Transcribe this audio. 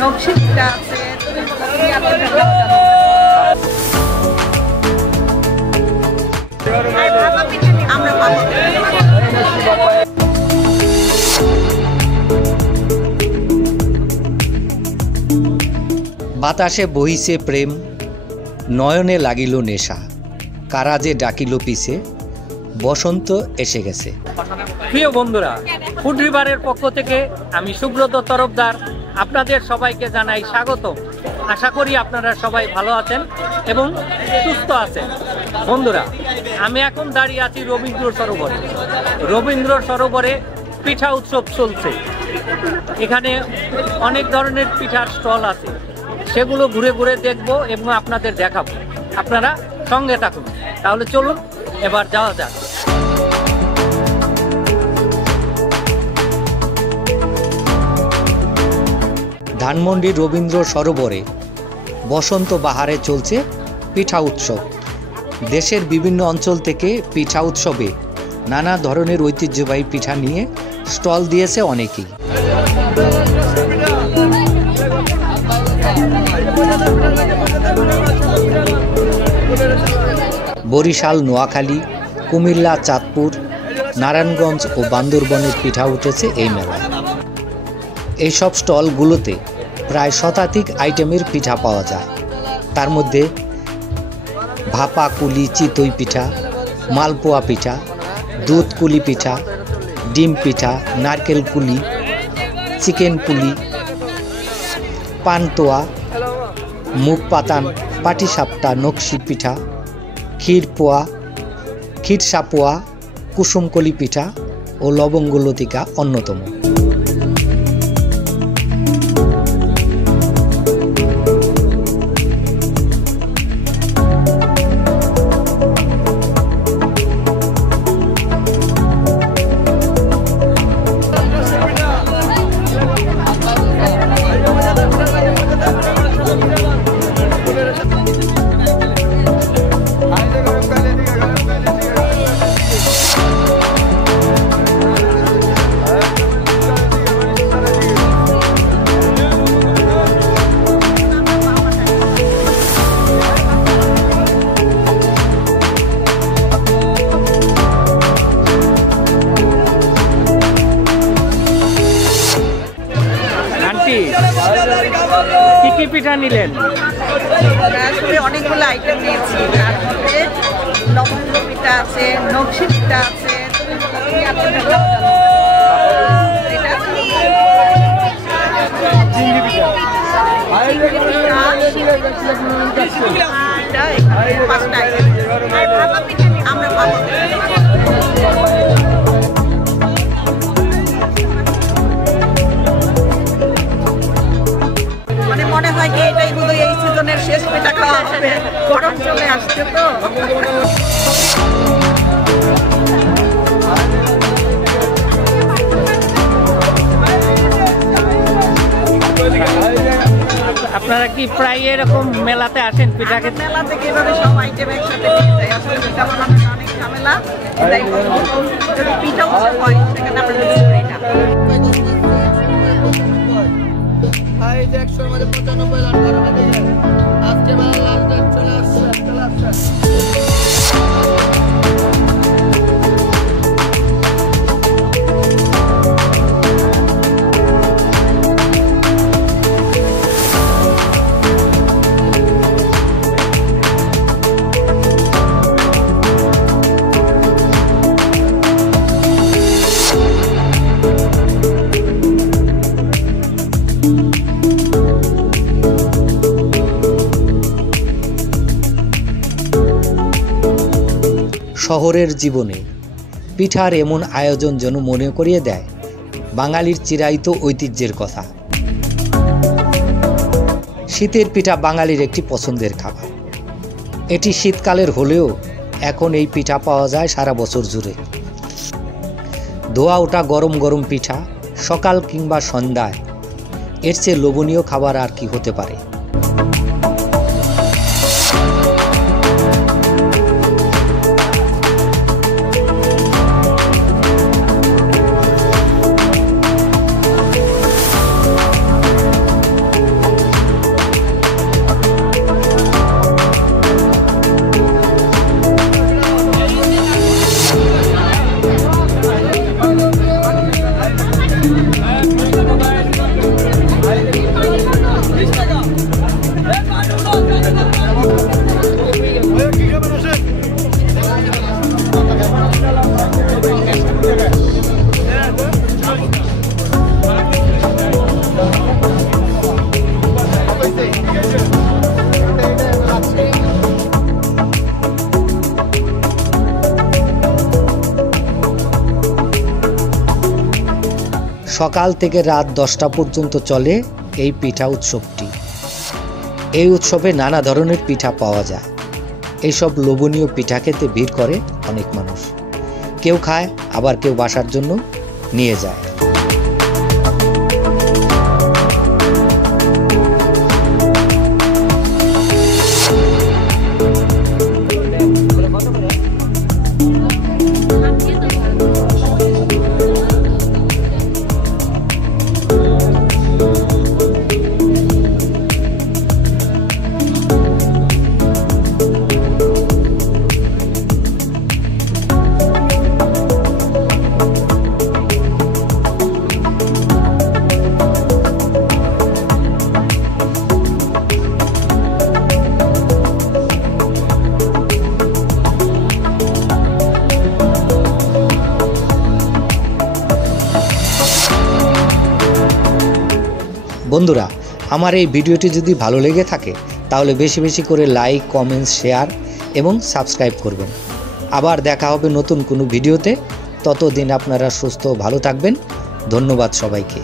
নকশি পিঠা আছে, আমরা পাবো। বাতাসে বহিছে প্রেম, নয়নে লাগিল নেশা, কারা যে ডাকিল পিছে, বসন্ত এসে গেছে। প্রিয় বন্ধুরা, ফুড রিভারের পক্ষ থেকে আমি সুব্রত তরফদার আপনাদের সবাইকে জানাই স্বাগত। আশা করি আপনারা সবাই ভালো আছেন এবং সুস্থ আছেন। বন্ধুরা, আমি এখন দাঁড়িয়ে আছি রবীন্দ্র সরোবরে। রবীন্দ্র সরোবরে পিঠা উৎসব চলছে। এখানে অনেক ধরনের পিঠার স্টল আছে, সেগুলো ঘুরে ঘুরে দেখব এবং আপনাদের দেখাবো। আপনারা সঙ্গে থাকুন। তাহলে চলুন এবার যাওয়া যাক। ধানমন্ডি রবীন্দ্র সরোবরে বসন্ত বাহারে চলছে পিঠা উৎসব। দেশের বিভিন্ন অঞ্চল থেকে পিঠা উৎসবে নানা ধরনের ঐতিহ্যবাহী পিঠা নিয়ে স্টল দিয়েছে অনেকেই। বরিশাল, নোয়াখালী, কুমিল্লা, চাঁদপুর, নারায়ণগঞ্জ ও বান্দরবনের পিঠা উঠেছে এই মেলায়। এইসব স্টলগুলোতে প্রায় শতাধিক আইটেমের পিঠা পাওয়া যায়। তার মধ্যে ভাপা কুলি, চিতই পিঠা, মালপোয়া পিঠা, দুধ কুলি পিঠা, ডিম পিঠা, নারকেল কুলি, চিকেন কুলি, পানতোয়া, মুখ পাতান, পাটিসাপটা, নকশি পিঠা, ক্ষীরপোয়া, ক্ষীরসাপোয়া, কুসুমকলি পিঠা ও লবঙ্গ লতিকা অন্যতম। কি কি পিঠা নিলেন? আসলে অনেকগুলো আইটেম নিয়েছি। তার মধ্যে লবঙ্গ পিঠা আছে, নকশি পিঠা আছে, আমরা পাবো। মনে হয় কি এটাই বোধহয় এই সিজনের শেষ পিঠা খাওয়া হবে, গরম চলে আসছে তো। আপনারা কি প্রায় এরকম মেলাতে আসেন পিঠা খেতে? মেলাতে কিভাবে সব আইটেম একসাথে নিয়ে যায়, আসলে পিঠা বানানো অনেক ঝামেলা। যদি পিঠা উৎসব হয় সেখানে আমরা মিস করি না। শহরের জীবনে পিঠার এমন আয়োজন যেন মনে করিয়ে দেয় বাঙালির চিরায়িত ঐতিহ্যের কথা। শীতের পিঠা বাঙালির একটি পছন্দের খাবার। এটি শীতকালের হলেও এখন এই পিঠা পাওয়া যায় সারা বছর জুড়ে। ধোয়া ওঠা গরম গরম পিঠা সকাল কিংবা সন্ধ্যায়, এর চেয়ে লোভনীয় খাবার আর কি হতে পারে। সকাল থেকে রাত 10টা পর্যন্ত চলে এই পিঠা উৎসবটি। এই উৎসবে নানা ধরনের পিঠা পাওয়া যায়। এইসব লোভনীয় পিঠা খেতে ভিড় করে অনেক মানুষ। কেউ খায়, আবার কেউ বাসার জন্য নিয়ে যায়। বন্ধুরা, আমার এই ভিডিওটি যদি ভালো লেগে থাকে তাহলে বেশি বেশি করে লাইক, কমেন্টস, শেয়ার এবং সাবস্ক্রাইব করবেন। আবার দেখা হবে নতুন কোনো ভিডিওতে। ততদিন আপনারা সুস্থ ও ভালো থাকবেন। ধন্যবাদ সবাইকে।